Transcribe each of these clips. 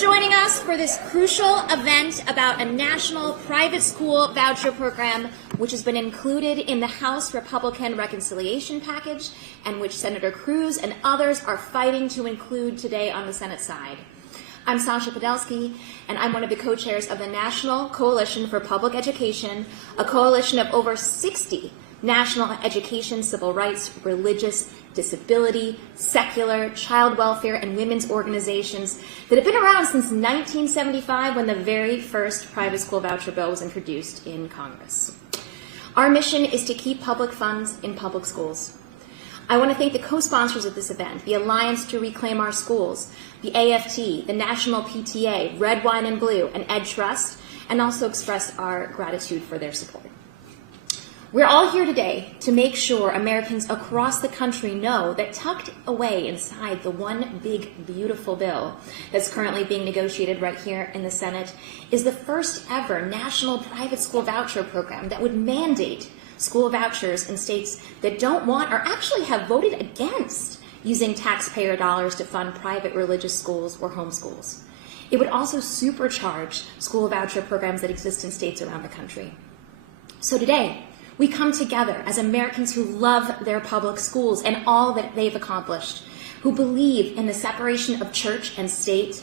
joining us for this crucial event about a national private school voucher program which has been included in the House Republican reconciliation package and which Senator Cruz and others are fighting to include today on the Senate side. I'm Sasha Podolsky, and I'm one of the co-chairs of the National Coalition for Public Education, a coalition of over 60 national education, civil rights, religious, disability, secular, child welfare, and women's organizations that have been around since 1975 when the very first private school voucher bill was introduced in Congress. Our mission is to keep public funds in public schools. I want to thank the co-sponsors of this event, the Alliance to Reclaim Our Schools, the AFT, the National PTA, Red, Wine, and Blue, and Ed Trust, and also express our gratitude for their support. We're all here today to make sure Americans across the country know that tucked away inside the one big, beautiful bill that's currently being negotiated right here in the Senate is the first ever national private school voucher program that would mandate school vouchers in states that don't want or actually have voted against using taxpayer dollars to fund private religious schools or homeschools. It would also supercharge school voucher programs that exist in states around the country. So today, we come together as Americans who love their public schools and all that they've accomplished, who believe in the separation of church and state,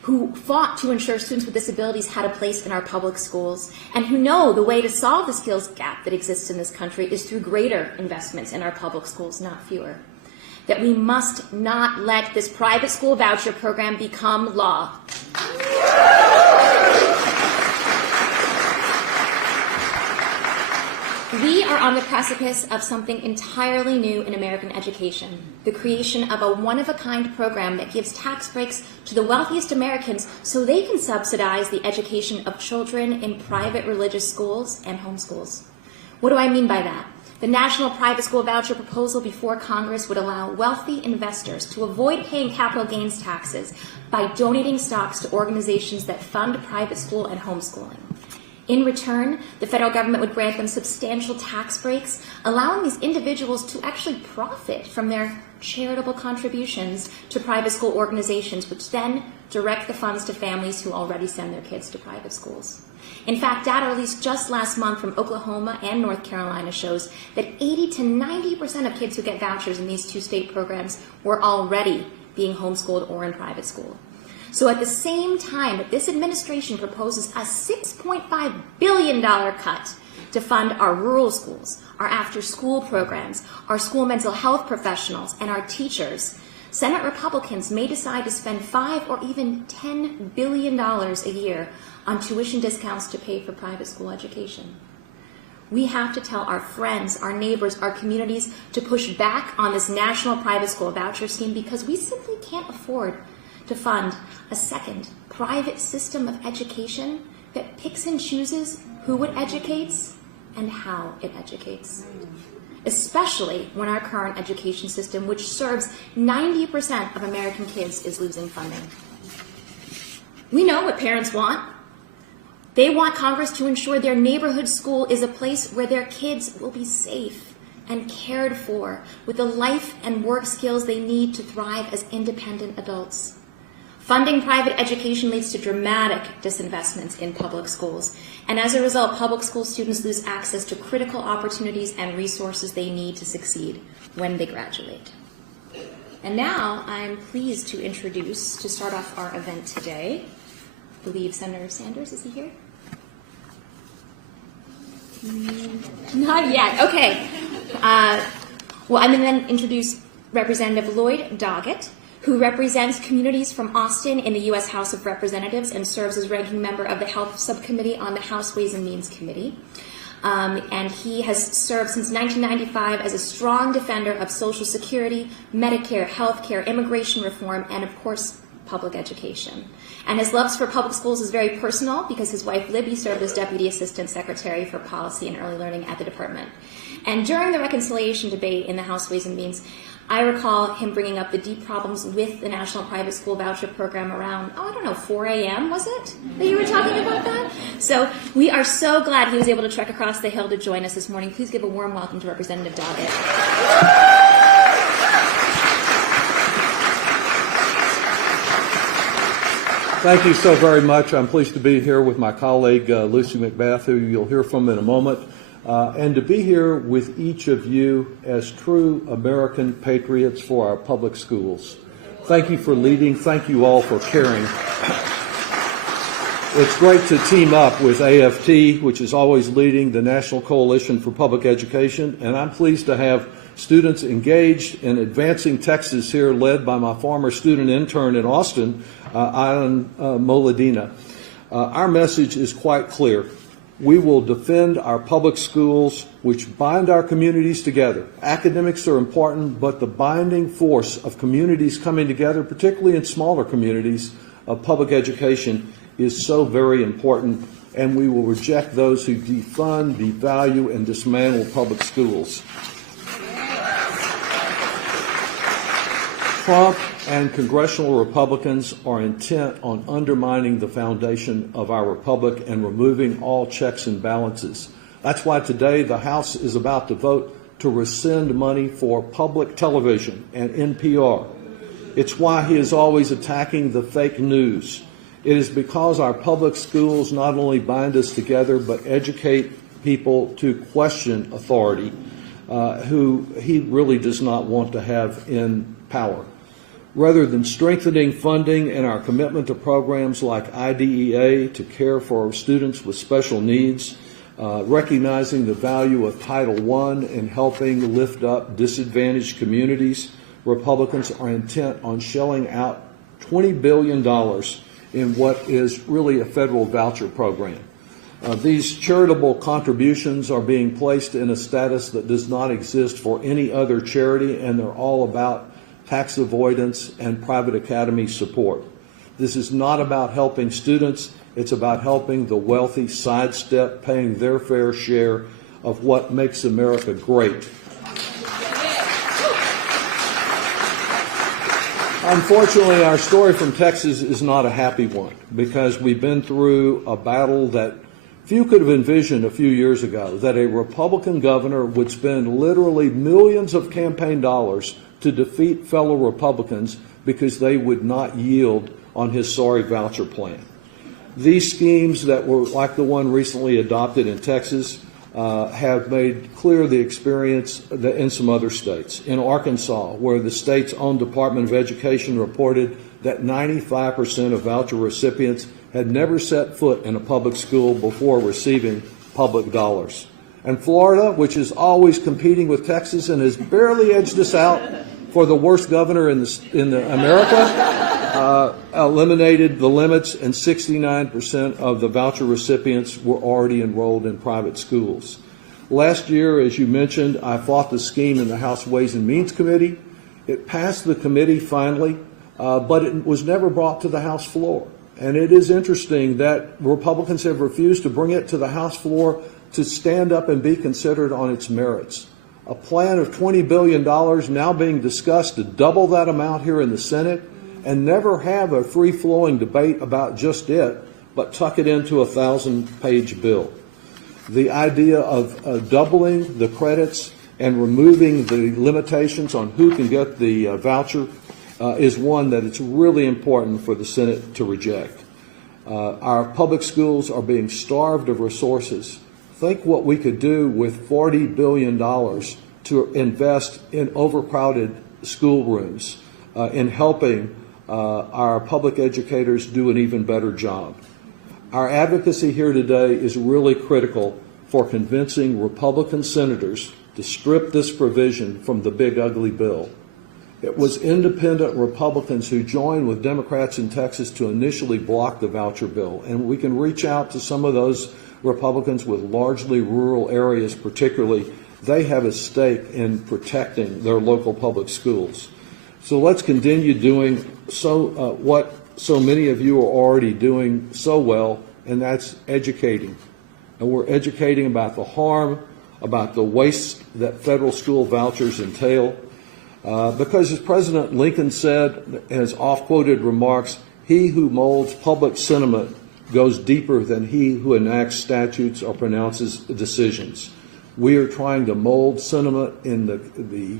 who fought to ensure students with disabilities had a place in our public schools, and who know the way to solve the skills gap that exists in this country is through greater investments in our public schools, not fewer. That we must not let this private school voucher program become law. We are on the precipice of something entirely new in American education, the creation of a one-of-a-kind program that gives tax breaks to the wealthiest Americans so they can subsidize the education of children in private religious schools and homeschools. What do I mean by that? The National Private School Voucher proposal before Congress would allow wealthy investors to avoid paying capital gains taxes by donating stocks to organizations that fund private school and homeschooling. In return, the federal government would grant them substantial tax breaks, allowing these individuals to actually profit from their charitable contributions to private school organizations, which then direct the funds to families who already send their kids to private schools. In fact, data released just last month from Oklahoma and North Carolina shows that 80 to 90% of kids who get vouchers in these two state programs were already being homeschooled or in private school. So at the same time that this administration proposes a $6.5 billion cut to fund our rural schools, our after-school programs, our school mental health professionals, and our teachers, Senate Republicans may decide to spend $5 or even $10 billion a year on tuition discounts to pay for private school education. We have to tell our friends, our neighbors, our communities to push back on this national private school voucher scheme because we simply can't afford to fund a second private system of education that picks and chooses who it educates and how it educates, especially when our current education system, which serves 90% of American kids, is losing funding. We know what parents want. They want Congress to ensure their neighborhood school is a place where their kids will be safe and cared for with the life and work skills they need to thrive as independent adults. Funding private education leads to dramatic disinvestments in public schools, and as a result, public school students lose access to critical opportunities and resources they need to succeed when they graduate. And now I'm pleased to introduce, to start off our event today, I believe Senator Sanders, is he here? Not yet. Okay. Well, I'm going to then introduce Representative Lloyd Doggett, who represents communities from Austin in the U.S. House of Representatives and serves as ranking member of the Health Subcommittee on the House Ways and Means Committee. And he has served since 1995 as a strong defender of Social Security, Medicare, health care, immigration reform, and of course, public education. And his love for public schools is very personal because his wife Libby served as Deputy Assistant Secretary for Policy and Early Learning at the department. And during the reconciliation debate in the House Ways and Means, I recall him bringing up the deep problems with the National Private School Voucher Program around, 4 a.m., was it, that you were talking about that? So we are so glad he was able to trek across the hill to join us this morning. Please give a warm welcome to Representative Doggett. Thank you so very much. I'm pleased to be here with my colleague, Lucy McBath, who you'll hear from in a moment, and to be here with each of you as true American patriots for our public schools. Thank you for leading. Thank you all for caring. It's great to team up with AFT, which is always leading the National Coalition for Public Education, and I'm pleased to have students engaged in advancing Texas here, led by my former student intern in Austin, Alan Moladina. Our message is quite clear. We will defend our public schools, which bind our communities together. Academics are important, but the binding force of communities coming together, particularly in smaller communities of public education, is so very important, and we will reject those who defund, devalue, and dismantle public schools. Trump and congressional Republicans are intent on undermining the foundation of our republic and removing all checks and balances. That's why today the House is about to vote to rescind money for public television and NPR. It's why he is always attacking the fake news. It is because our public schools not only bind us together, but educate people to question authority, who he really does not want to have in power. Rather than strengthening funding and our commitment to programs like IDEA to care for students with special needs, recognizing the value of Title I in helping lift up disadvantaged communities, Republicans are intent on shelling out $20 billion in what is really a federal voucher program. These charitable contributions are being placed in a status that does not exist for any other charity, and they're all about tax avoidance and private academy support. This is not about helping students, it's about helping the wealthy sidestep paying their fair share of what makes America great. Unfortunately, our story from Texas is not a happy one, because we've been through a battle that few could have envisioned a few years ago, that a Republican governor would spend literally millions of campaign dollars to defeat fellow Republicans because they would not yield on his sorry voucher plan. These schemes that were like the one recently adopted in Texas have made clear the experience in some other states. In Arkansas, where the state's own Department of Education reported that 95% of voucher recipients had never set foot in a public school before receiving public dollars. And Florida, which is always competing with Texas and has barely edged us out for the worst governor in America, eliminated the limits, and 69% of the voucher recipients were already enrolled in private schools. Last year, as you mentioned, I fought the scheme in the House Ways and Means Committee. It passed the committee finally, but it was never brought to the House floor. And it is interesting that Republicans have refused to bring it to the House floor to stand up and be considered on its merits. A plan of $20 billion now being discussed to double that amount here in the Senate, and never have a free-flowing debate about just it, but tuck it into a 1,000-page bill. The idea of doubling the credits and removing the limitations on who can get the voucher is one that it's really important for the Senate to reject. Our public schools are being starved of resources. Think what we could do with $40 billion to invest in overcrowded schoolrooms, in helping our public educators do an even better job. Our advocacy here today is really critical for convincing Republican senators to strip this provision from the big ugly bill. It was independent Republicans who joined with Democrats in Texas to initially block the voucher bill, and we can reach out to some of those Republicans with largely rural areas particularly. They have a stake in protecting their local public schools. So let's continue doing what so many of you are already doing so well, and that's educating. And we're educating about the harm, about the waste that federal school vouchers entail. Because as President Lincoln said in his oft-quoted remarks, he who molds public sentiment goes deeper than he who enacts statutes or pronounces decisions. We are trying to mold sentiment in the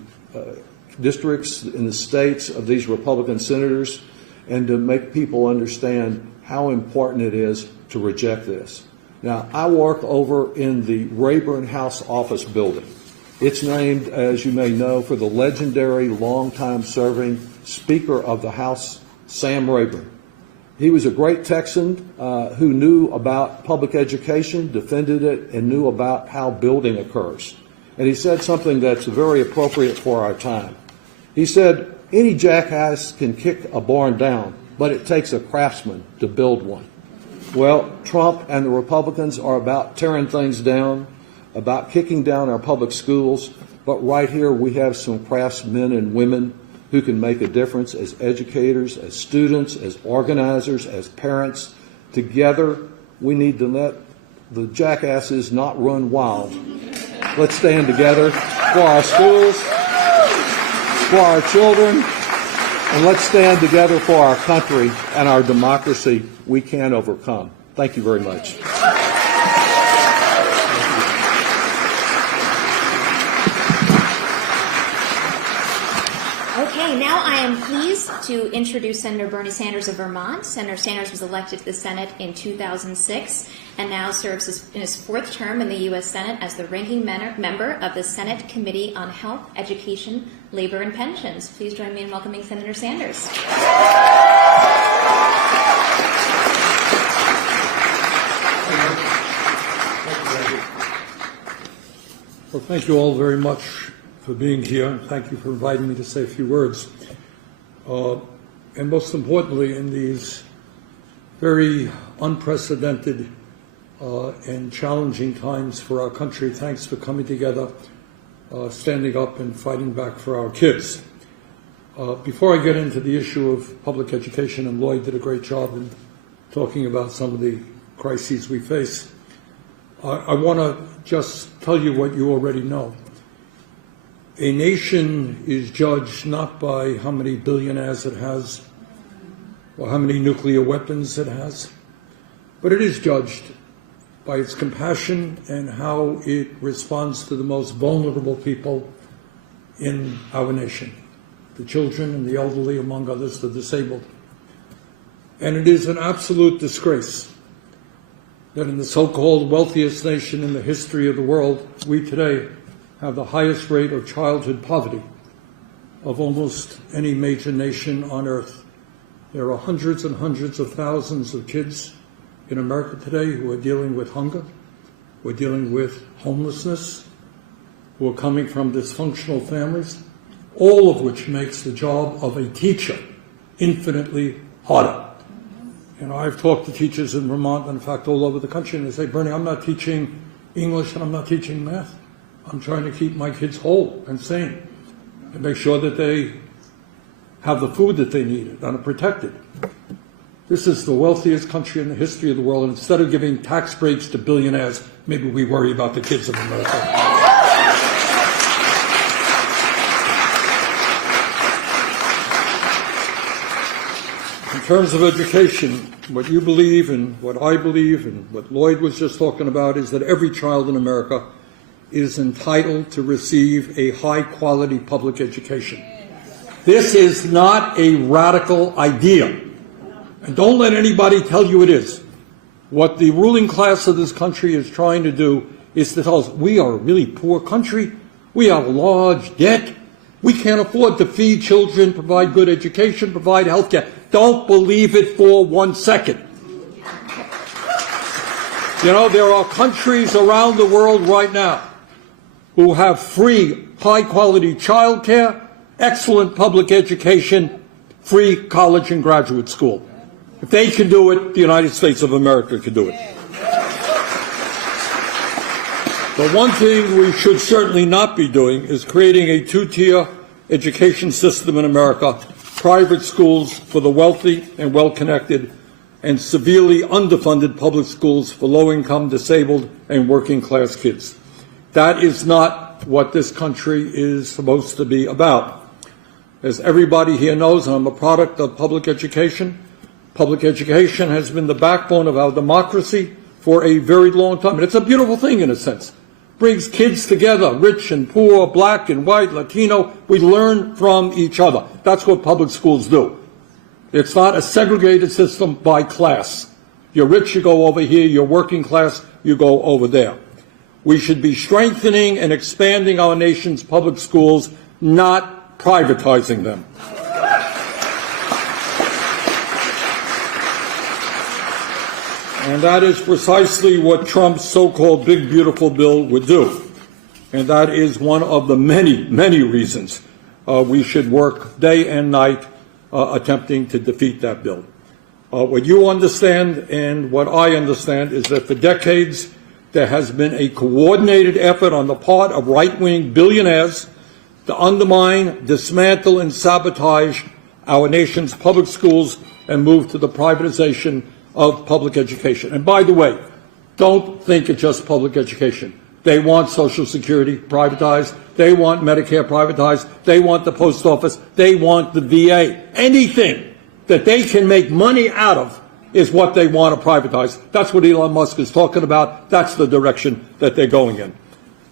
districts, in the states of these Republican senators, and to make people understand how important it is to reject this. Now, I work over in the Rayburn House Office Building. It's named, as you may know, for the legendary, long-time serving Speaker of the House, Sam Rayburn. He was a great Texan who knew about public education, defended it, and knew about how building occurs. And he said something that's very appropriate for our time. He said, any jackass can kick a barn down, but it takes a craftsman to build one. Well, Trump and the Republicans are about tearing things down, about kicking down our public schools, but right here we have some craftsmen and women who can make a difference as educators, as students, as organizers, as parents. Together, we need to let the jackasses not run wild. Let's stand together for our schools, for our children, and let's stand together for our country and our democracy. We can overcome. Thank you very much. Okay, now I am pleased to introduce Senator Bernie Sanders of Vermont. Senator Sanders was elected to the Senate in 2006 and now serves in his fourth term in the U.S. Senate as the ranking member of the Senate Committee on Health, Education, Labor, and Pensions. Please join me in welcoming Senator Sanders. Well, thank you all very much for being here, and thank you for inviting me to say a few words. And most importantly, in these very unprecedented and challenging times for our country, thanks for coming together, standing up and fighting back for our kids. Before I get into the issue of public education, and Lloyd did a great job in talking about some of the crises we face, I want to just tell you what you already know. A nation is judged not by how many billionaires it has or how many nuclear weapons it has, but it is judged by its compassion and how it responds to the most vulnerable people in our nation, the children and the elderly, among others, the disabled. And it is an absolute disgrace that in the so-called wealthiest nation in the history of the world, we today have the highest rate of childhood poverty of almost any major nation on earth. There are hundreds and hundreds of thousands of kids in America today who are dealing with hunger, who are dealing with homelessness, who are coming from dysfunctional families, all of which makes the job of a teacher infinitely harder. You know, I've talked to teachers in Vermont, and in fact all over the country, and they say, Bernie, I'm not teaching English and I'm not teaching math. I'm trying to keep my kids whole and sane and make sure that they have the food that they need and are protected. This is the wealthiest country in the history of the world, and instead of giving tax breaks to billionaires, maybe we worry about the kids of America. In terms of education, what you believe and what I believe and what Lloyd was just talking about is that every child in America is entitled to receive a high-quality public education. This is not a radical idea. And don't let anybody tell you it is. What the ruling class of this country is trying to do is to tell us we are a really poor country. We have large debt. We can't afford to feed children, provide good education, provide health care. Don't believe it for 1 second. You know, there are countries around the world right now who have free, high-quality child care, excellent public education, free college and graduate school. If they can do it, the United States of America can do it. But one thing we should certainly not be doing is creating a two-tier education system in America, private schools for the wealthy and well-connected, and severely underfunded public schools for low-income, disabled, and working-class kids. That is not what this country is supposed to be about. As everybody here knows, I'm a product of public education. Public education has been the backbone of our democracy for a very long time. And it's a beautiful thing in a sense. Brings kids together, rich and poor, black and white, Latino. We learn from each other. That's what public schools do. It's not a segregated system by class. You're rich, you go over here. You're working class, you go over there. We should be strengthening and expanding our nation's public schools, not privatizing them. And that is precisely what Trump's so-called big, beautiful bill would do. And that is one of the many, many reasons we should work day and night attempting to defeat that bill. What you understand and what I understand is that for decades there has been a coordinated effort on the part of right-wing billionaires to undermine, dismantle, and sabotage our nation's public schools and move to the privatization of public education. And by the way, don't think it's just public education. They want Social Security privatized. They want Medicare privatized. They want the post office. They want the VA. Anything that they can make money out of is what they want to privatize. That's what Elon Musk is talking about. That's the direction that they're going in.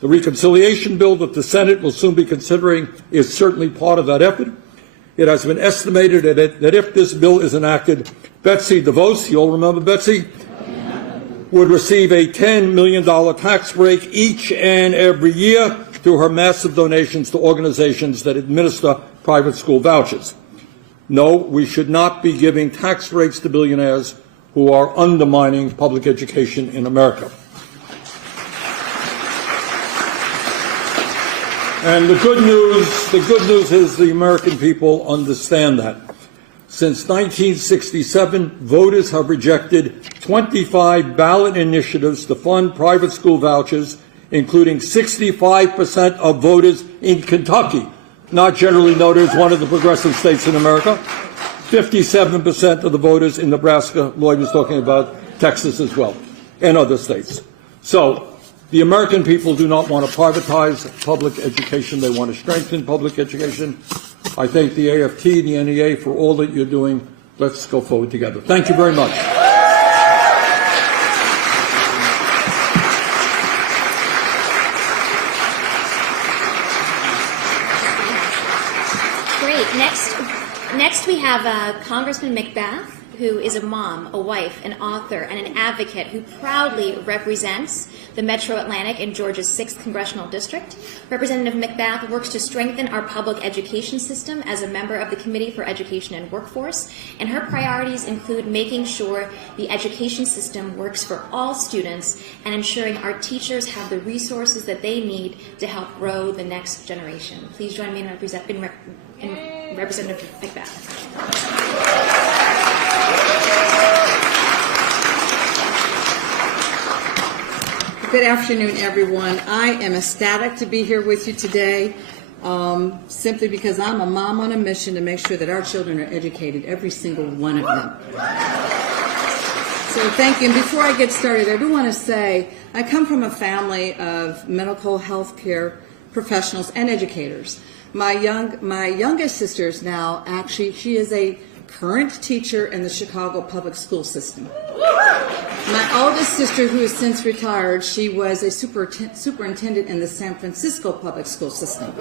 The reconciliation bill that the Senate will soon be considering is certainly part of that effort. It has been estimated that if this bill is enacted, Betsy DeVos, you all remember Betsy, would receive a $10 million tax break each and every year through her massive donations to organizations that administer private school vouchers. No, we should not be giving tax breaks to billionaires who are undermining public education in America. And the good news is the American people understand that. Since 1967, voters have rejected 25 ballot initiatives to fund private school vouchers, including 65% of voters in Kentucky, not generally noted as one of the progressive states in America, 57% of the voters in Nebraska, Lloyd was talking about Texas as well, and other states. So the American people do not want to privatize public education. They want to strengthen public education. I thank the AFT, the NEA, for all that you're doing. Let's go forward together. Thank you very much. Great. Next we have Congressman McBath, who is a mom, a wife, an author, and an advocate who proudly represents the Metro Atlantic in Georgia's 6th Congressional District. Representative McBath works to strengthen our public education system as a member of the Committee for Education and Workforce, and her priorities include making sure the education system works for all students and ensuring our teachers have the resources that they need to help grow the next generation. Please join me in Representative McBath. Good afternoon, everyone. I am ecstatic to be here with you today, simply because I'm a mom on a mission to make sure that our children are educated, every single one of them. So thank you. And before I get started, I do want to say I come from a family of medical health care professionals and educators. My youngest sister is now, actually, she is a current teacher in the Chicago public school system. My oldest sister, who has since retired, she was a superintendent in the San Francisco public school system.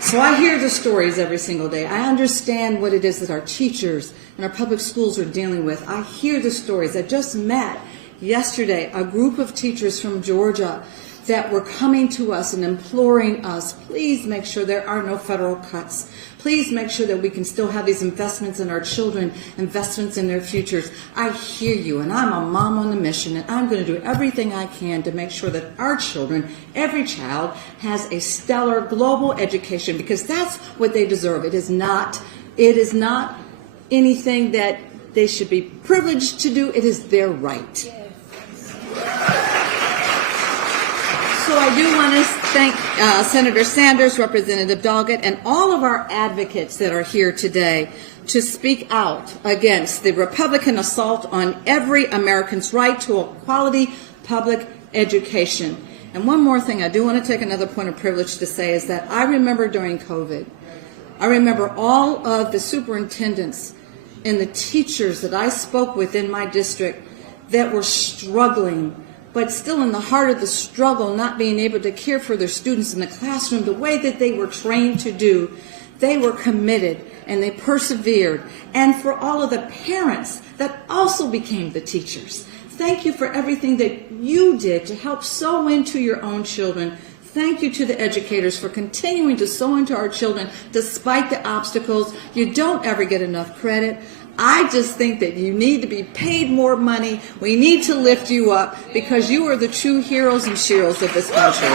So I hear the stories every single day. I understand what it is that our teachers and our public schools are dealing with. I hear the stories. I just met yesterday a group of teachers from Georgia that were coming to us and imploring us, please make sure there are no federal cuts. Please make sure that we can still have these investments in our children, investments in their futures. I hear you, and I'm a mom on a mission, and I'm going to do everything I can to make sure that our children, every child, has a stellar global education, because that's what they deserve. It is not anything that they should be privileged to do. It is their right. So I do want to thank Senator Sanders, Representative Doggett, and all of our advocates that are here today to speak out against the Republican assault on every American's right to a quality public education. And one more thing I do want to take another point of privilege to say is that I remember during COVID, I remember all of the superintendents and the teachers that I spoke with in my district that were struggling, but still in the heart of the struggle, not being able to care for their students in the classroom the way that they were trained to do. They were committed, and they persevered, and for all of the parents that also became the teachers. Thank you for everything that you did to help sow into your own children. Thank you to the educators for continuing to sow into our children despite the obstacles. You don't ever get enough credit. I just think that you need to be paid more money. We need to lift you up because you are the true heroes and sheroes of this country.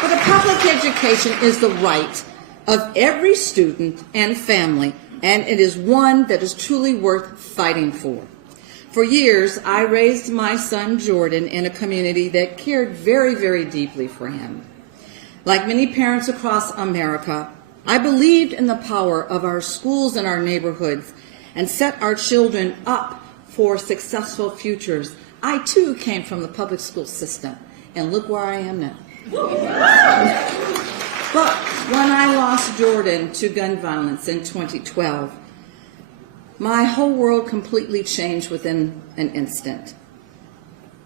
But a public education is the right of every student and family, and it is one that is truly worth fighting for. For years, I raised my son Jordan in a community that cared very, very deeply for him. Like many parents across America, I believed in the power of our schools and our neighborhoods and set our children up for successful futures. I, too, came from the public school system, and look where I am now. But when I lost Jordan to gun violence in 2012, my whole world completely changed within an instant.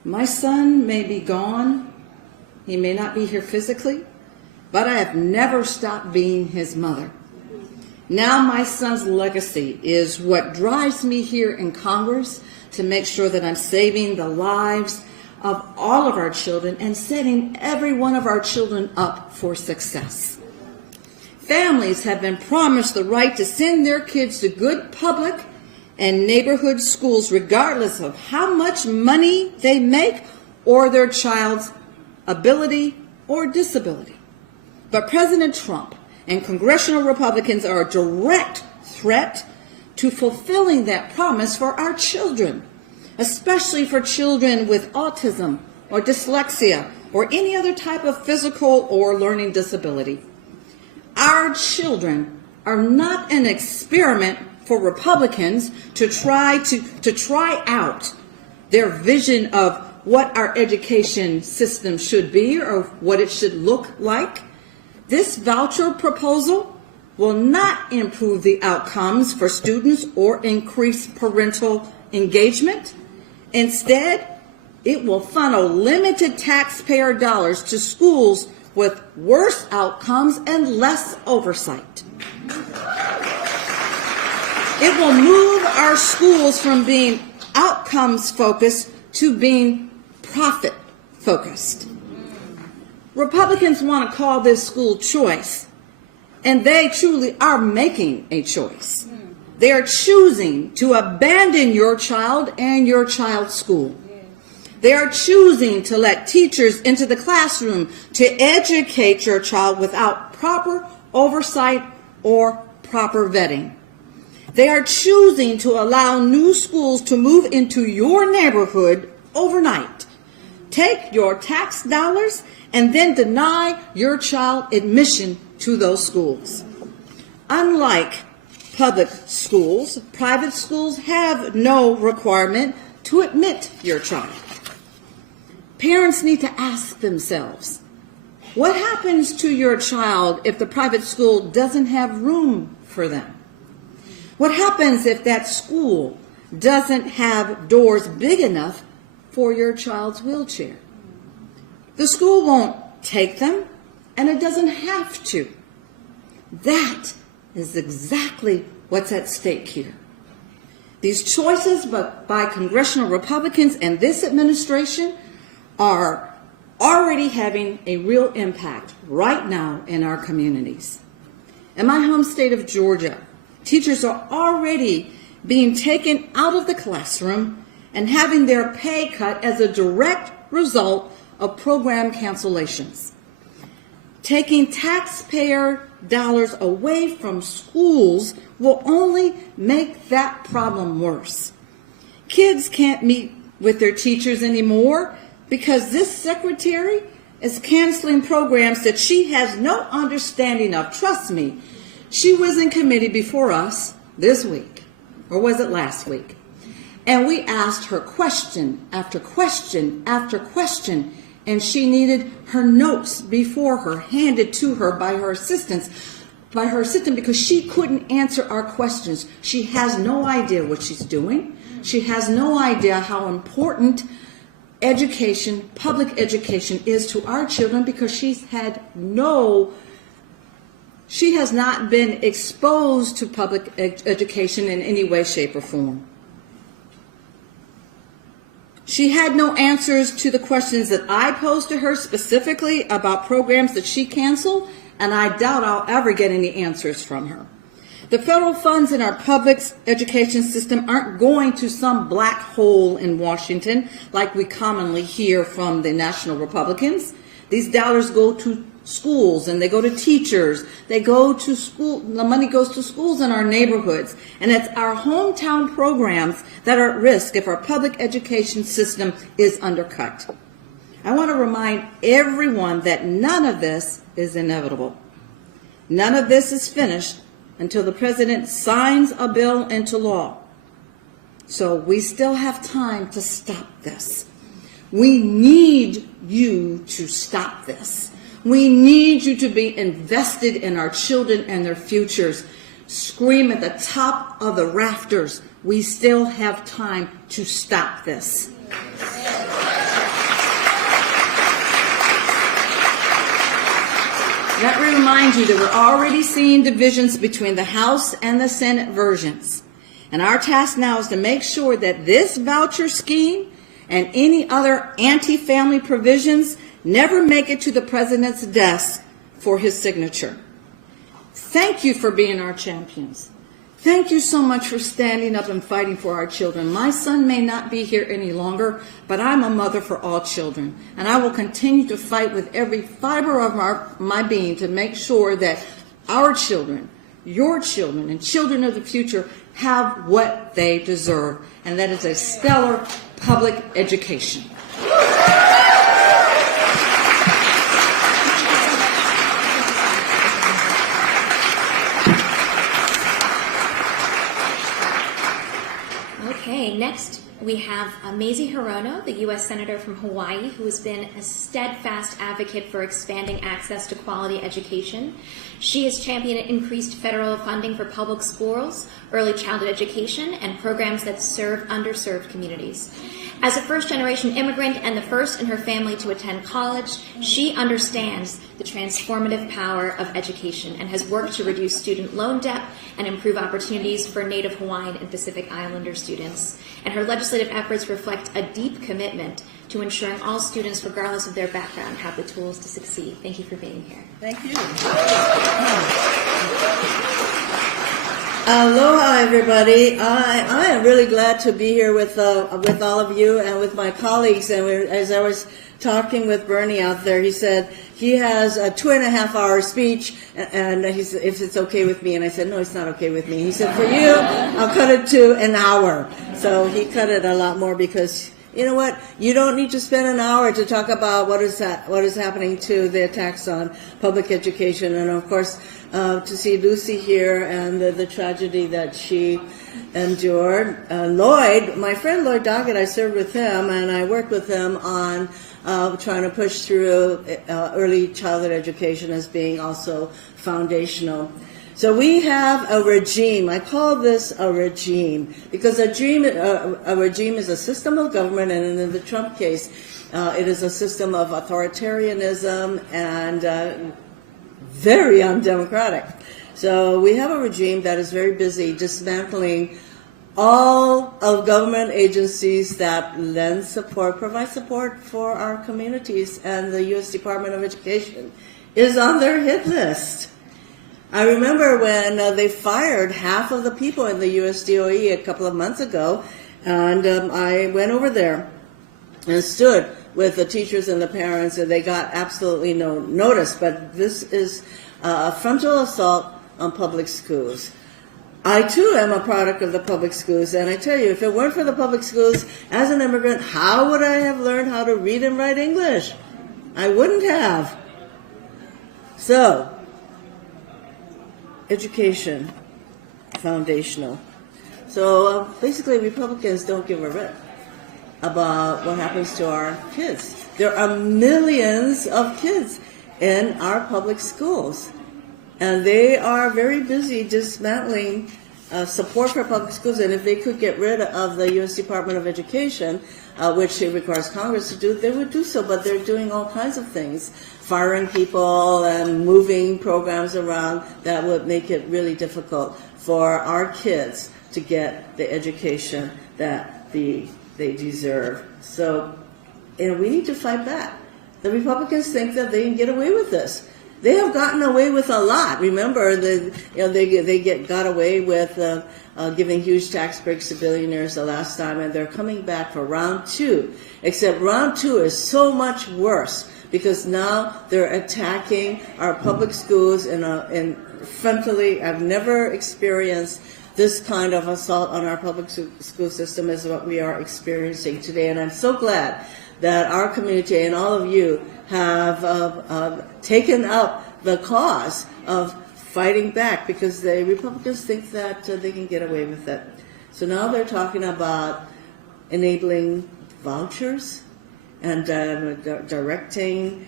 My son may be gone, he may not be here physically, but I have never stopped being his mother. Now my son's legacy is what drives me here in Congress to make sure that I'm saving the lives of all of our children and setting every one of our children up for success. Families have been promised the right to send their kids to good public and neighborhood schools regardless of how much money they make or their child's ability or disability. But President Trump and congressional Republicans are a direct threat to fulfilling that promise for our children, especially for children with autism or dyslexia or any other type of physical or learning disability. Our children are not an experiment for Republicans to try out their vision of what our education system should be or what it should look like. This voucher proposal will not improve the outcomes for students or increase parental engagement. Instead, it will funnel limited taxpayer dollars to schools with worse outcomes and less oversight. It will move our schools from being outcomes focused to being profit focused. Republicans want to call this school choice, and they truly are making a choice. They are choosing to abandon your child and your child's school. They are choosing to let teachers into the classroom to educate your child without proper oversight or proper vetting. They are choosing to allow new schools to move into your neighborhood overnight, take your tax dollars, and then deny your child admission to those schools. Unlike public schools, private schools have no requirement to admit your child. Parents need to ask themselves, what happens to your child if the private school doesn't have room for them? What happens if that school doesn't have doors big enough for your child's wheelchair? The school won't take them, and it doesn't have to. That is exactly what's at stake here. These choices by congressional Republicans and this administration are already having a real impact right now in our communities. In my home state of Georgia, teachers are already being taken out of the classroom and having their pay cut as a direct result of program cancellations. Taking taxpayer dollars away from schools will only make that problem worse. Kids can't meet with their teachers anymore because this secretary is canceling programs that she has no understanding of. Trust me, she was in committee before us this week, or was it last week? And we asked her question after question after question, and she needed her notes before her handed to her by her assistant because she couldn't answer our questions. She has no idea what she's doing. She has no idea how important education, public education, is to our children, because she has not been exposed to public education in any way, shape, or form. She had no answers to the questions that I posed to her specifically about programs that she canceled, and I doubt I'll ever get any answers from her. The federal funds in our public education system aren't going to some black hole in Washington like we commonly hear from the national Republicans. These dollars go to schools, and they go to teachers. They go to school. The money goes to schools in our neighborhoods. And it's our hometown programs that are at risk if our public education system is undercut. I want to remind everyone that none of this is inevitable. None of this is finished until the president signs a bill into law. So we still have time to stop this. We need you to stop this. We need you to be invested in our children and their futures. Scream at the top of the rafters. We still have time to stop this. Let me remind you that we're already seeing divisions between the House and the Senate versions. And our task now is to make sure that this voucher scheme and any other anti-family provisions never make it to the president's desk for his signature. Thank you for being our champions. Thank you so much for standing up and fighting for our children. My son may not be here any longer, but I'm a mother for all children, and I will continue to fight with every fiber of my being to make sure that our children, your children, and children of the future have what they deserve, and that is a stellar public education. Okay, next we have Mazie Hirono, the U.S. Senator from Hawaii, who has been a steadfast advocate for expanding access to quality education. She has championed increased federal funding for public schools, early childhood education, and programs that serve underserved communities. As a first-generation immigrant and the first in her family to attend college, she understands the transformative power of education and has worked to reduce student loan debt and improve opportunities for Native Hawaiian and Pacific Islander students. And her legislative efforts reflect a deep commitment to ensuring all students, regardless of their background, have the tools to succeed. Thank you for being here. Thank you. Aloha, everybody. I am really glad to be here with all of you and with my colleagues. And as I was talking with Bernie out there, he said he has a 2.5-hour speech, and he said, if it's okay with me. And I said, no, it's not okay with me. He said, for you, I'll cut it to an hour. So he cut it a lot more because, you know what? You don't need to spend an hour to talk about what is happening to the attacks on public education. And of course, to see Lucy here and the tragedy that she endured. Lloyd, my friend Lloyd Doggett, I served with him and I worked with him on trying to push through early childhood education as being also foundational. So we have a regime. I call this a regime because a regime is a system of government, and in the Trump case, it is a system of authoritarianism and very undemocratic. So we have a regime that is very busy dismantling all of government agencies that lend support, provide support for our communities, and the U.S. Department of Education is on their hit list. I remember when they fired half of the people in the U.S. DOE a couple of months ago, and I went over there and stood with the teachers and the parents, and they got absolutely no notice. But this is a frontal assault on public schools. I, too, am a product of the public schools, and I tell you, if it weren't for the public schools, as an immigrant, how would I have learned how to read and write English? I wouldn't have. So, education, foundational. So basically, Republicans don't give a rip about what happens to our kids. There are millions of kids in our public schools, and they are very busy dismantling support for public schools, and if they could get rid of the U.S. Department of Education, which it requires Congress to do, they would do so, but they're doing all kinds of things, firing people and moving programs around that would make it really difficult for our kids to get the education that they deserve. So, we need to fight back. The Republicans think that they can get away with this. They have gotten away with a lot. Remember, they got away with giving huge tax breaks to billionaires the last time, and they're coming back for round 2. Except round 2 is so much worse because now they're attacking our public schools in frankly, I've never experienced this kind of assault on our public school system as what we are experiencing today, and I'm so glad that our community and all of you have taken up the cause of fighting back, because the Republicans think that they can get away with it. So now they're talking about enabling vouchers and directing,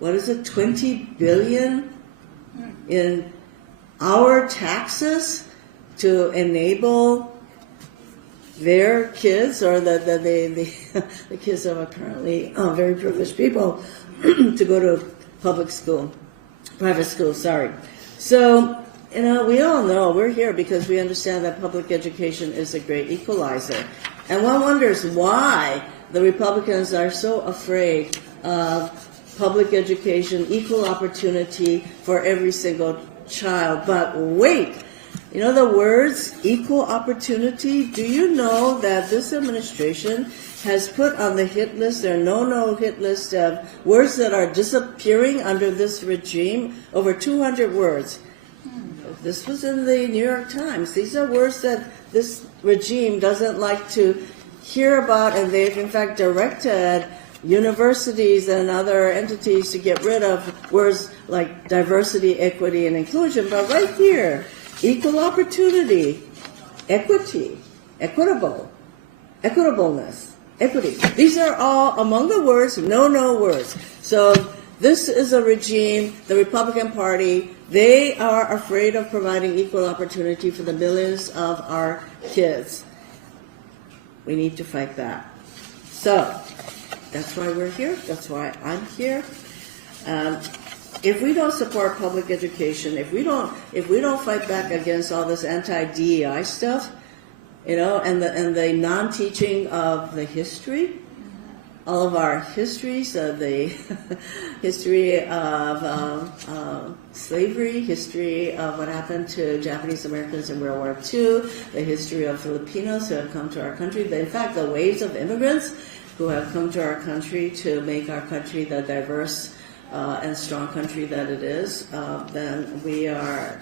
$20 billion in our taxes to enable their kids, or the kids of apparently very privileged people, to go to private school, sorry. So, we all know we're here because we understand that public education is a great equalizer. And one wonders why the Republicans are so afraid of public education, equal opportunity for every single child. But wait, the words equal opportunity, do you know that this administration has put on the hit list, their no hit list of words that are disappearing under this regime, over 200 words. This was in the New York Times. These are words that this regime doesn't like to hear about, and they've in fact directed universities and other entities to get rid of words like diversity, equity, and inclusion. But right here, equal opportunity, equity, equitableness, equity. These are all among the words, no words. So this is a regime, the Republican Party, they are afraid of providing equal opportunity for the millions of our kids. We need to fight back. So that's why we're here. That's why I'm here. If we don't support public education, if we don't fight back against all this anti-DEI stuff, and the non-teaching of the history, all of our histories, the history of slavery, history of what happened to Japanese Americans in World War II, the history of Filipinos who have come to our country, in fact, the waves of immigrants who have come to our country to make our country the diverse and strong country that it is, then we are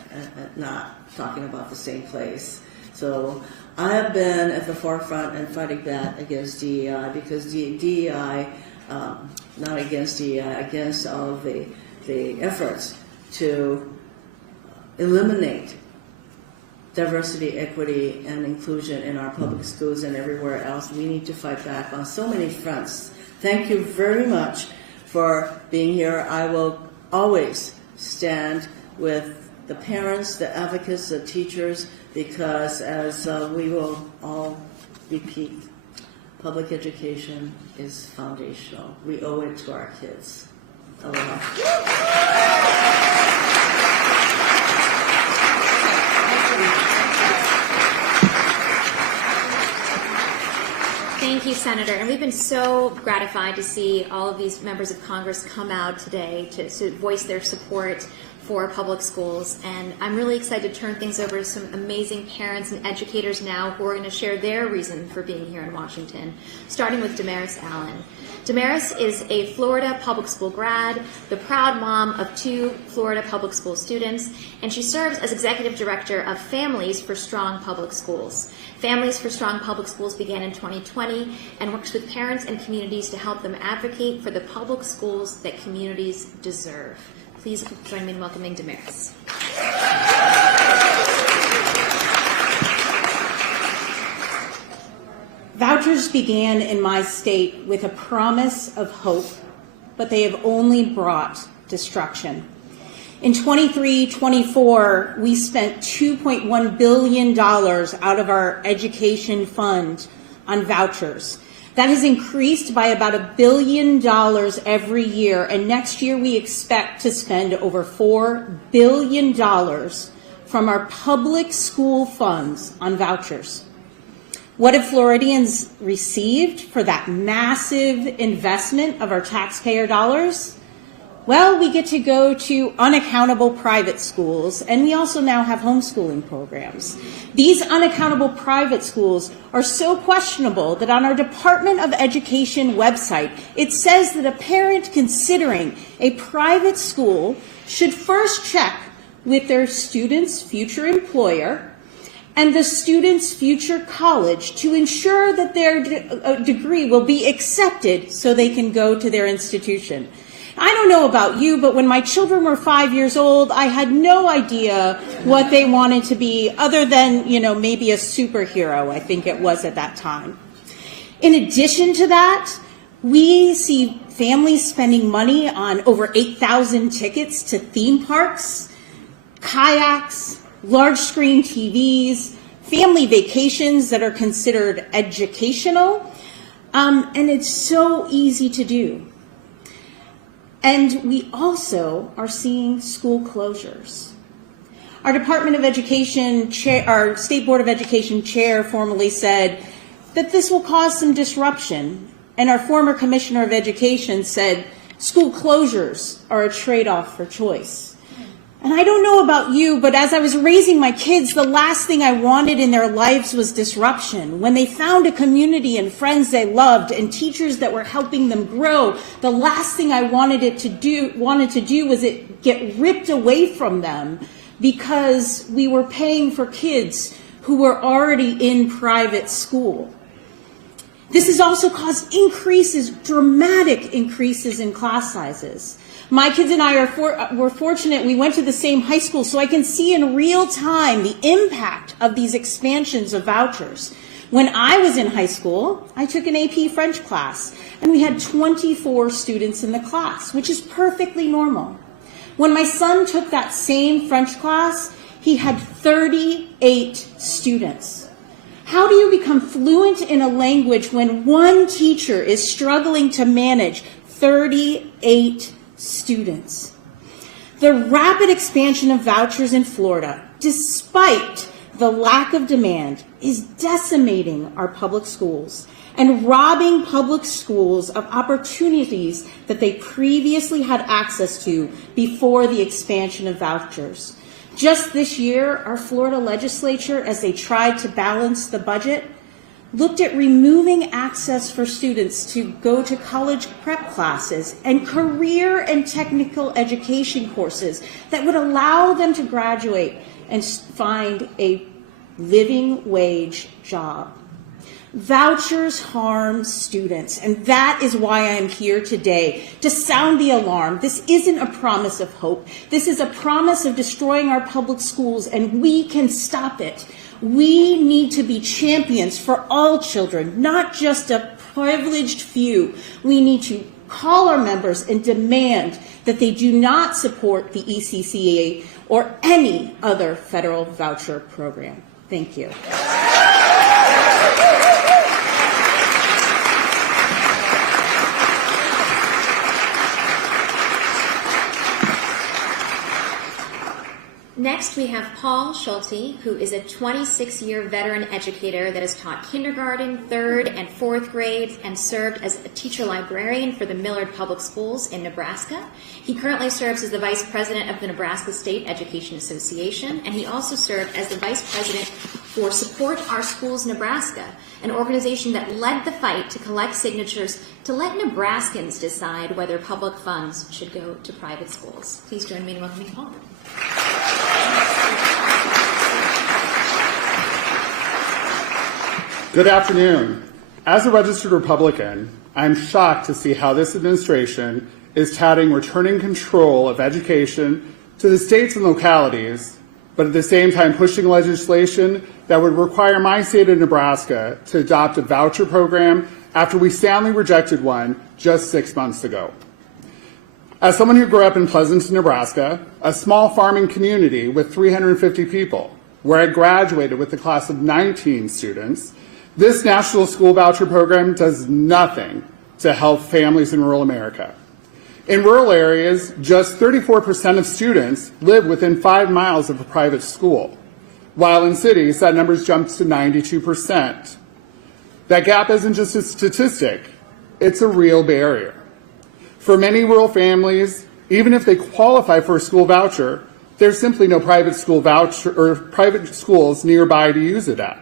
not talking about the same place. So I have been at the forefront in fighting back against DEI, because DEI, not against DEI, against all of the efforts to eliminate diversity, equity, and inclusion in our public schools and everywhere else. We need to fight back on so many fronts. Thank you very much for being here. I will always stand with the parents, the advocates, the teachers, because as we will all repeat, public education is foundational. We owe it to our kids. Aloha. Thank you, Senator. And we've been so gratified to see all of these members of Congress come out today to voice their support for public schools. And I'm really excited to turn things over to some amazing parents and educators now who are going to share their reason for being here in Washington, starting with Damaris Allen. Damaris is a Florida public school grad, the proud mom of 2 Florida public school students, and she serves as executive director of Families for Strong Public Schools. Families for Strong Public Schools began in 2020 and works with parents and communities to help them advocate for the public schools that communities deserve. Please join me in welcoming Damaris. Vouchers began in my state with a promise of hope, but they have only brought destruction. In 23-24, we spent $2.1 billion out of our education fund on vouchers. That has increased by about $1 billion every year, and next year we expect to spend over $4 billion from our public school funds on vouchers. What have Floridians received for that massive investment of our taxpayer dollars? Well, we get to go to unaccountable private schools, and we also now have homeschooling programs. These unaccountable private schools are so questionable that on our Department of Education website, it says that a parent considering a private school should first check with their student's future employer and the student's future college to ensure that their degree will be accepted so they can go to their institution. I don't know about you, but when my children were 5 years old, I had no idea what they wanted to be other than, maybe a superhero, I think it was at that time. In addition to that, we see families spending money on over 8,000 tickets to theme parks, kayaks, large screen TVs, family vacations that are considered educational, and it's so easy to do. And we also are seeing school closures. Our Department of Education chair, our State Board of Education chair formally said that this will cause some disruption. And our former Commissioner of Education said school closures are a trade-off for choice. And I don't know about you, but as I was raising my kids, the last thing I wanted in their lives was disruption. When they found a community and friends they loved and teachers that were helping them grow, the last thing I wanted to do was it get ripped away from them because we were paying for kids who were already in private school. This has also caused dramatic increases in class sizes. My kids and I were fortunate. We went to the same high school, so I can see in real time the impact of these expansions of vouchers. When I was in high school, I took an AP French class, and we had 24 students in the class, which is perfectly normal. When my son took that same French class, he had 38 students. How do you become fluent in a language when one teacher is struggling to manage 38 students? The rapid expansion of vouchers in Florida, despite the lack of demand, is decimating our public schools and robbing public schools of opportunities that they previously had access to before the expansion of vouchers. Just this year, our Florida legislature, as they tried to balance the budget, looked at removing access for students to go to college prep classes and career and technical education courses that would allow them to graduate and find a living wage job. Vouchers harm students, and that is why I am here today, to sound the alarm. This isn't a promise of hope. This is a promise of destroying our public schools, and we can stop it. We need to be champions for all children, not just a privileged few. We need to call our members and demand that they do not support the ECCA or any other federal voucher program. Thank you. Next, we have Paul Schulte, who is a 26-year veteran educator that has taught kindergarten, 3rd, and 4th grades and served as a teacher librarian for the Millard Public Schools in Nebraska. He currently serves as the Vice President of the Nebraska State Education Association, and he also served as the Vice President for Support Our Schools Nebraska, an organization that led the fight to collect signatures to let Nebraskans decide whether public funds should go to private schools. Please join me in welcoming Paul. Good afternoon. As a registered Republican, I'm shocked to see how this administration is touting returning control of education to the states and localities, but at the same time pushing legislation that would require my state of Nebraska to adopt a voucher program after we soundly rejected one just 6 months ago. As someone who grew up in Pleasanton, Nebraska, a small farming community with 350 people, where I graduated with a class of 19 students, this national school voucher program does nothing to help families in rural America. In rural areas, just 34% of students live within 5 miles of a private school, while in cities, that number jumps to 92%. That gap isn't just a statistic, it's a real barrier. For many rural families, even if they qualify for a school voucher, there's simply no private school voucher or private schools nearby to use it at.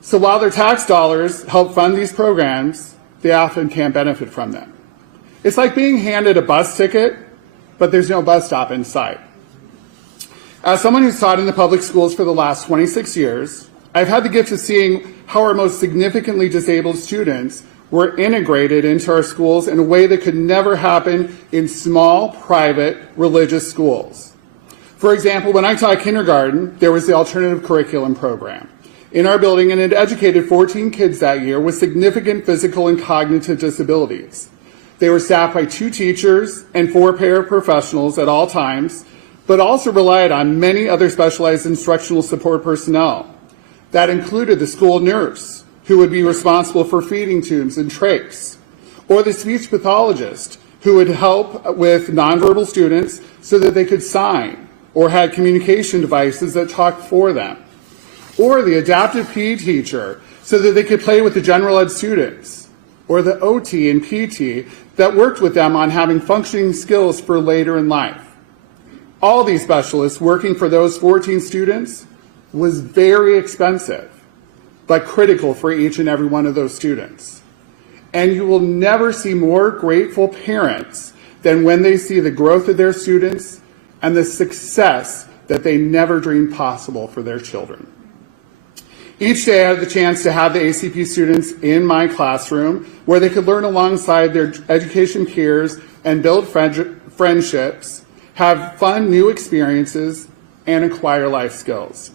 So while their tax dollars help fund these programs, they often can't benefit from them. It's like being handed a bus ticket, but there's no bus stop in sight. As someone who's taught in the public schools for the last 26 years, I've had the gift of seeing how our most significantly disabled students were integrated into our schools in a way that could never happen in small, private, religious schools. For example, when I taught kindergarten, there was the alternative curriculum program in our building, and it educated 14 kids that year with significant physical and cognitive disabilities. They were staffed by 2 teachers and 4 paraprofessionals at all times, but also relied on many other specialized instructional support personnel. That included the school nurse, who would be responsible for feeding tubes and trachs, or the speech pathologist, who would help with nonverbal students so that they could sign or had communication devices that talked for them, or the adaptive PE teacher so that they could play with the general ed students, or the OT and PT that worked with them on having functioning skills for later in life. All these specialists working for those 14 students was very expensive, but critical for each and every one of those students. And you will never see more grateful parents than when they see the growth of their students and the success that they never dreamed possible for their children. Each day I had the chance to have the ACP students in my classroom where they could learn alongside their education peers and build friendships, have fun new experiences, and acquire life skills.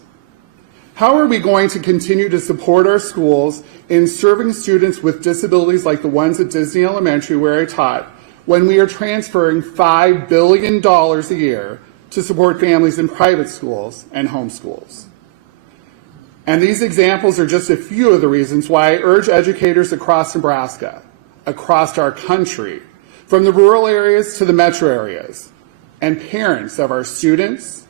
How are we going to continue to support our schools in serving students with disabilities like the ones at Disney Elementary where I taught, when we are transferring $5 billion a year to support families in private schools and homeschools? And these examples are just a few of the reasons why I urge educators across Nebraska, across our country, from the rural areas to the metro areas, and parents of our students,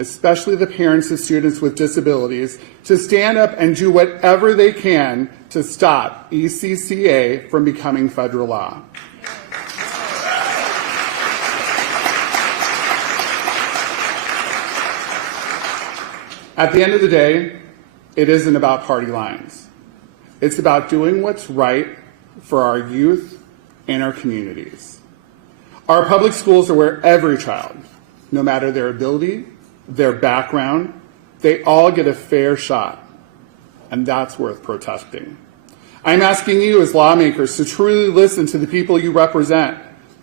especially the parents of students with disabilities, to stand up and do whatever they can to stop ECCA from becoming federal law. At the end of the day, it isn't about party lines. It's about doing what's right for our youth and our communities. Our public schools are where every child, no matter their ability, their background, they all get a fair shot, and that's worth protesting. I'm asking you as lawmakers to truly listen to the people you represent,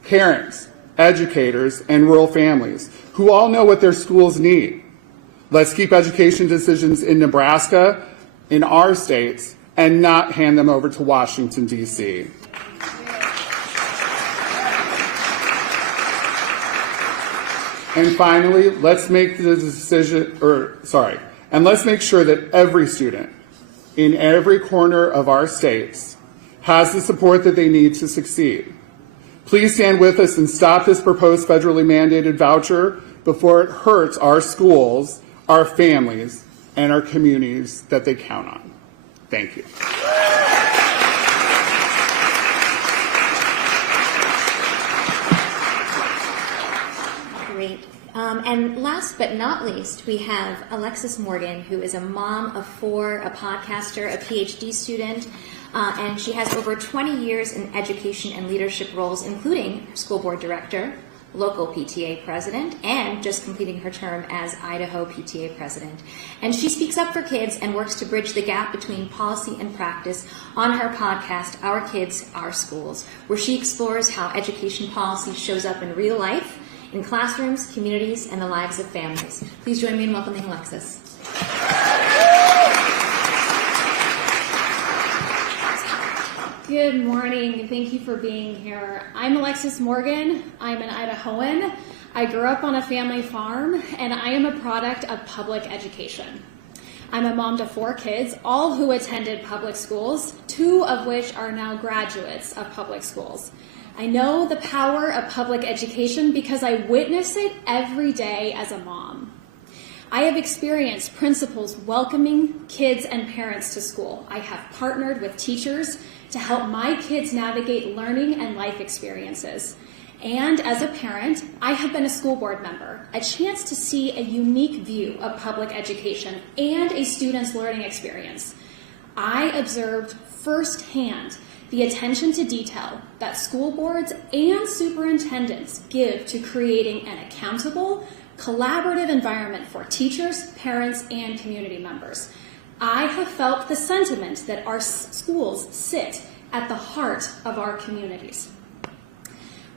parents, educators, and rural families, who all know what their schools need. Let's keep education decisions in Nebraska, in our states, and not hand them over to Washington, D.C. And finally, let's make the decision, and let's make sure that every student in every corner of our states has the support that they need to succeed. Please stand with us and stop this proposed federally mandated voucher before it hurts our schools, our families, and our communities that they count on. Thank you. Great. And last but not least, we have Alexis Morgan, who is a mom of 4, a podcaster, a PhD student, and she has over 20 years in education and leadership roles, including school board director, local PTA president, and just completing her term as Idaho PTA president. And she speaks up for kids and works to bridge the gap between policy and practice on her podcast, Our Kids, Our Schools, where she explores how education policy shows up in real life, in classrooms, communities, and the lives of families. Please join me in welcoming Alexis. Good morning. Thank you for being here. I'm Alexis Morgan. I'm an Idahoan. I grew up on a family farm, and I am a product of public education. I'm a mom to 4 kids, all who attended public schools, 2 of which are now graduates of public schools. I know the power of public education because I witness it every day as a mom. I have experienced principals welcoming kids and parents to school. I have partnered with teachers to help my kids navigate learning and life experiences. And as a parent, I have been a school board member, a chance to see a unique view of public education and a student's learning experience. I observed firsthand the attention to detail that school boards and superintendents give to creating an accountable, collaborative environment for teachers, parents, and community members. I have felt the sentiment that our schools sit at the heart of our communities.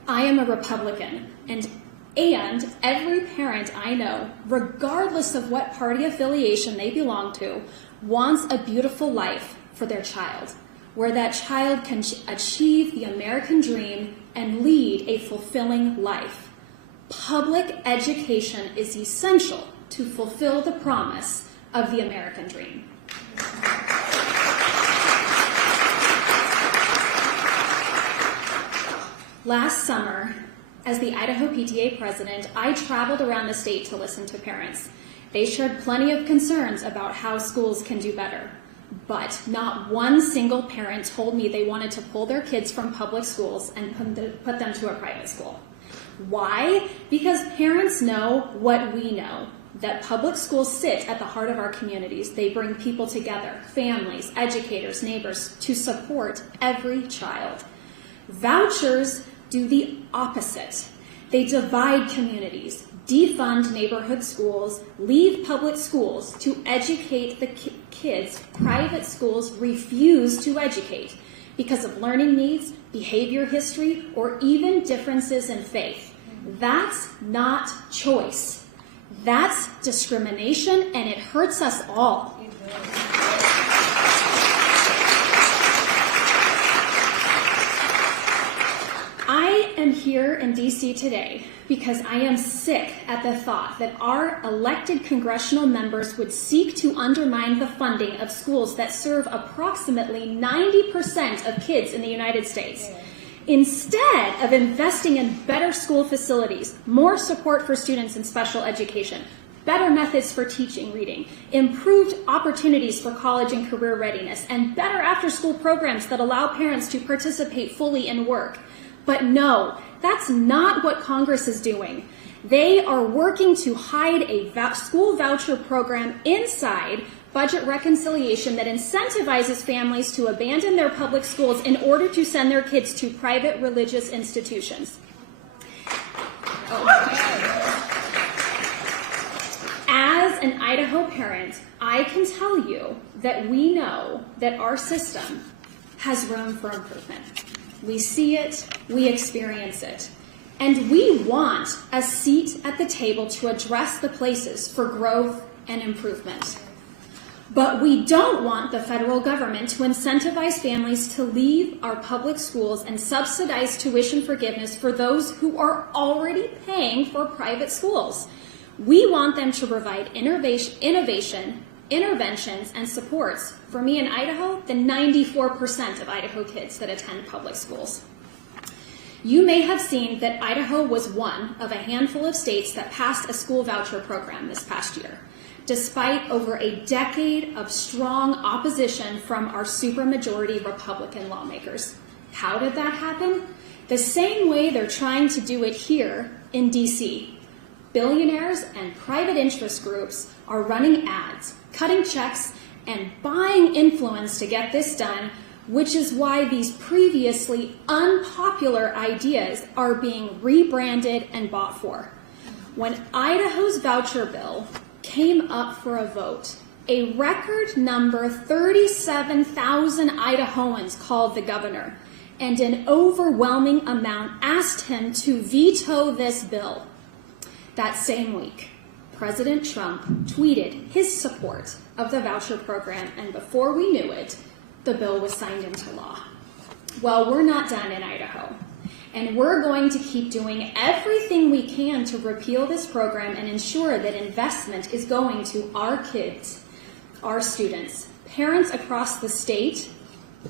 I am a Republican, and every parent I know, regardless of what party affiliation they belong to, wants a beautiful life for their child, where that child can achieve the American dream and lead a fulfilling life. Public education is essential to fulfill the promise of the American dream. Last summer, as the Idaho PTA president, I traveled around the state to listen to parents. They shared plenty of concerns about how schools can do better, but not one single parent told me they wanted to pull their kids from public schools and put them to a private school. Why? Because parents know what we know, that public schools sit at the heart of our communities. They bring people together, families, educators, neighbors, to support every child. Vouchers do the opposite. They divide communities, defund neighborhood schools, leave public schools to educate the kids. Private schools refuse to educate because of learning needs, behavior history, or even differences in faith. That's not choice. That's discrimination, and it hurts us all. I am here in DC today because I am sick at the thought that our elected congressional members would seek to undermine the funding of schools that serve approximately 90% of kids in the United States. Instead of investing in better school facilities, more support for students in special education, better methods for teaching reading, improved opportunities for college and career readiness, and better after-school programs that allow parents to participate fully in work. But no, that's not what Congress is doing. They are working to hide a school voucher program inside budget reconciliation that incentivizes families to abandon their public schools in order to send their kids to private religious institutions. As an Idaho parent, I can tell you that we know that our system has room for improvement. We see it, we experience it, and we want a seat at the table to address the places for growth and improvement. But we don't want the federal government to incentivize families to leave our public schools and subsidize tuition forgiveness for those who are already paying for private schools. We want them to provide innovation, interventions, and supports for me in Idaho, the 94% of Idaho kids that attend public schools. You may have seen that Idaho was one of a handful of states that passed a school voucher program this past year, despite over a decade of strong opposition from our supermajority Republican lawmakers. How did that happen? The same way they're trying to do it here in DC. Billionaires and private interest groups are running ads, cutting checks, and buying influence to get this done, which is why these previously unpopular ideas are being rebranded and bought for. When Idaho's voucher bill came up for a vote, a record number 37,000 Idahoans called the governor, and an overwhelming amount asked him to veto this bill. That same week, President Trump tweeted his support of the voucher program, and before we knew it, the bill was signed into law. Well, we're not done in Idaho. And we're going to keep doing everything we can to repeal this program and ensure that investment is going to our kids, our students. Parents across the state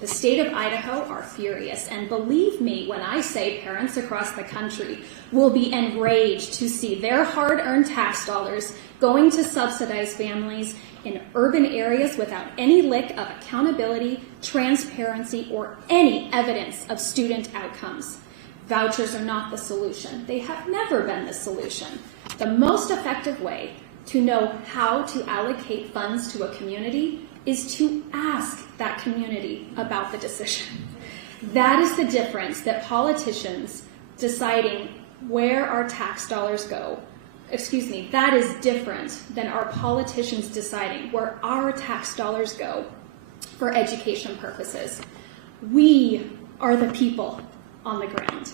of Idaho are furious. And believe me when I say parents across the country will be enraged to see their hard-earned tax dollars going to subsidize families in urban areas without any lick of accountability, transparency, or any evidence of student outcomes. Vouchers are not the solution. They have never been the solution. The most effective way to know how to allocate funds to a community is to ask that community about the decision. That is the difference that politicians deciding where our tax dollars go. That is different than our politicians deciding where our tax dollars go for education purposes. We are the people on the ground.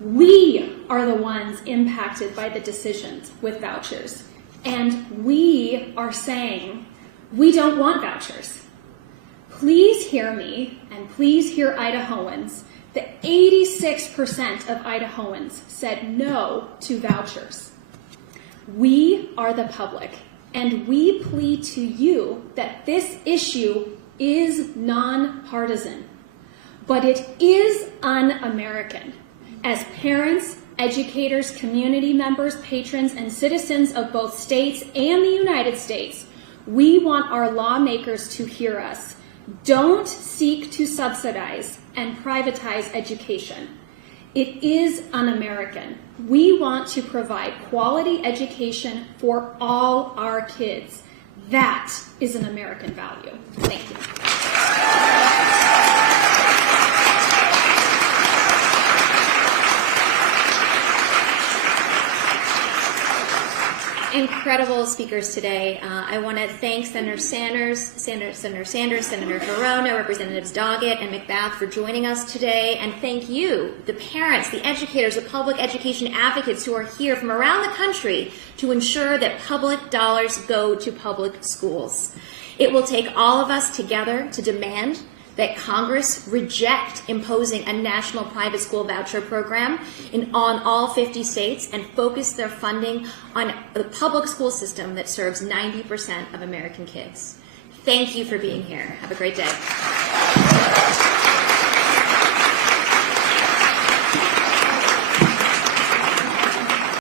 We are the ones impacted by the decisions with vouchers. And we are saying we don't want vouchers. Please hear me, and please hear Idahoans. The 86% of Idahoans said no to vouchers. We are the public, and we plead to you that this issue is nonpartisan, but it is un-American. As parents, educators, community members, patrons, and citizens of both states and the United States, we want our lawmakers to hear us. Don't seek to subsidize and privatize education. It is un-American. We want to provide quality education for all our kids. That is an American value. Thank you. Incredible speakers today. I want to thank Senator Sanders, Senator Verona, Representatives Doggett and McBath for joining us today, and thank you, the parents, the educators, the public education advocates who are here from around the country to ensure that public dollars go to public schools. It will take all of us together to demand that Congress reject imposing a national private school voucher program on all 50 states and focus their funding on the public school system that serves 90% of American kids. Thank you for being here. Have a great day.